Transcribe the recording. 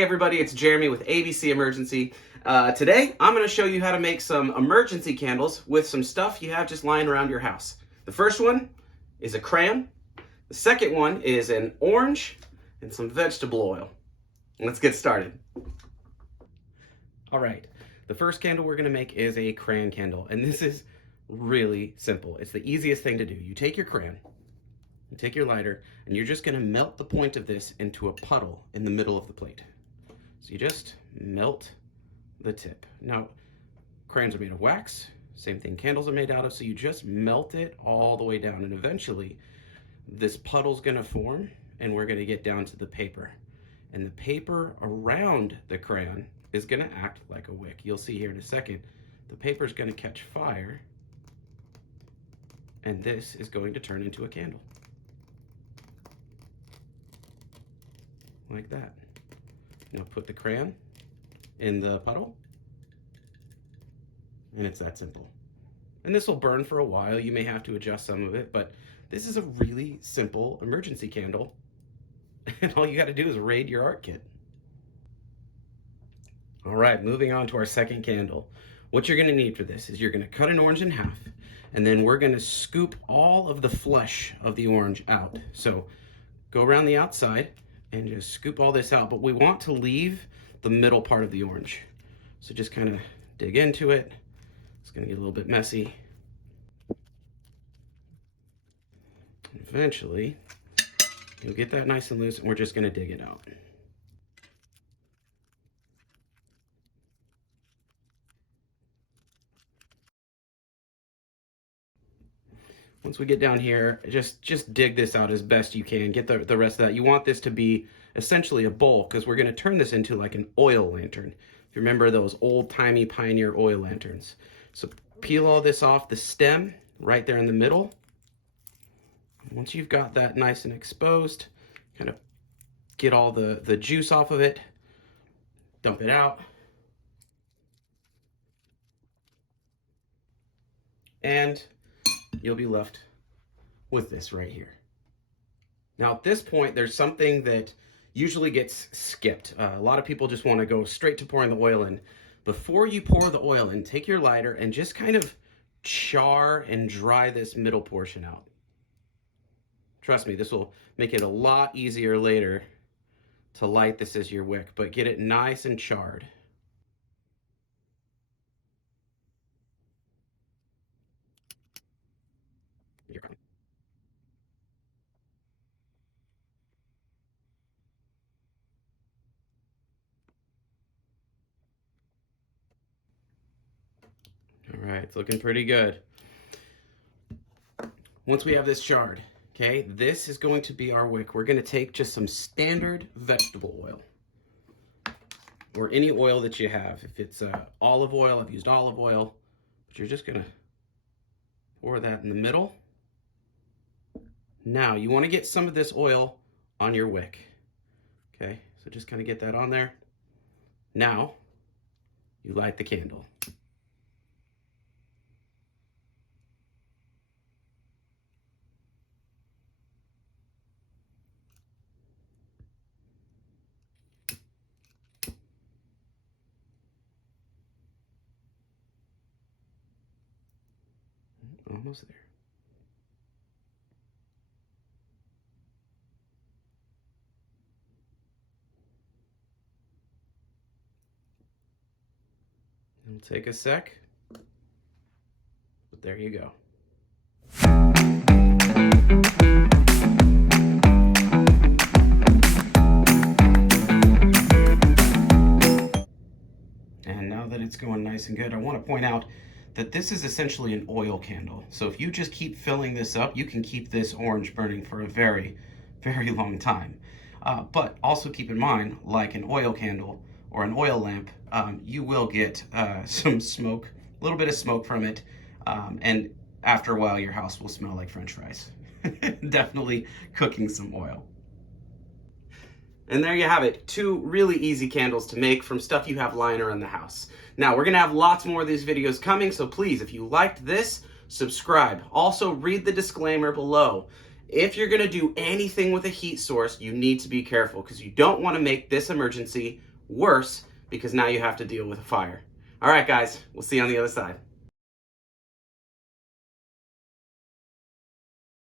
Hey everybody, it's Jeremy with ABC Emergency. Today, I'm going to show you how to make some emergency candles with some stuff you have just lying around your house. The first one is a crayon. The second one is an orange and some vegetable oil. Let's get started. All right, the first candle we're going to make is a crayon candle, and this is really simple. It's the easiest thing to do. You take your crayon, you take your lighter, and you're just going to melt the point of this into a puddle in the middle of the plate. So you just melt the tip. Now, crayons are made of wax, same thing candles are made out of, so you just melt it all the way down, and eventually this puddle's gonna form, and we're gonna get down to the paper. And the paper around the crayon is gonna act like a wick. You'll see here in a second, the paper's gonna catch fire, and this is going to turn into a candle. Like that. Now put the crayon in the puddle, and it's that simple. And this will burn for a while. You may have to adjust some of it, but this is a really simple emergency candle, and all you got to do is raid your art kit. All right, moving on to our second candle. What you're going to need for this is you're going to cut an orange in half, and then we're going to scoop all of the flesh of the orange out. So go around the outside and just scoop all this out, but we want to leave the middle part of the orange. So just kind of dig into it. It's gonna get a little bit messy. Eventually, you'll get that nice and loose, and we're just gonna dig it out. Once we get down here, just dig this out as best you can. Get the rest of that. You want this to be essentially a bowl, because we're going to turn this into like an oil lantern. If you remember those old-timey Pioneer oil lanterns. So peel all this off the stem right there in the middle. Once you've got that nice and exposed, kind of get all the juice off of it, dump it out. And you'll be left with this right here. Now at this point, there's something that usually gets skipped. A lot of people just want to go straight to pouring the oil in. Before you pour the oil in, take your lighter and just kind of char and dry this middle portion out. Trust me, this will make it a lot easier later to light this as your wick, but get it nice and charred. All right, it's looking pretty good. Once we have this charred, okay, this is going to be our wick. We're gonna take just some standard vegetable oil, or any oil that you have. If it's olive oil, I've used olive oil, but you're just gonna pour that in the middle. Now, you wanna get some of this oil on your wick, okay? So just kind of get that on there. Now, you light the candle. Almost there. It'll take a sec, but there you go. And now that it's going nice and good, I want to point out that this is essentially an oil candle. So if you just keep filling this up, you can keep this orange burning for a very, very long time. But also keep in mind, like an oil candle or an oil lamp, you will get some smoke, a little bit of smoke from it, and after a while your house will smell like French fries. Definitely cooking some oil. And there you have it, 2 really easy candles to make from stuff you have lying around the house. Now, we're gonna have lots more of these videos coming, so please, if you liked this, subscribe. Also, read the disclaimer below. If you're gonna do anything with a heat source, you need to be careful, because you don't wanna make this emergency worse because now you have to deal with a fire. All right, guys, we'll see you on the other side.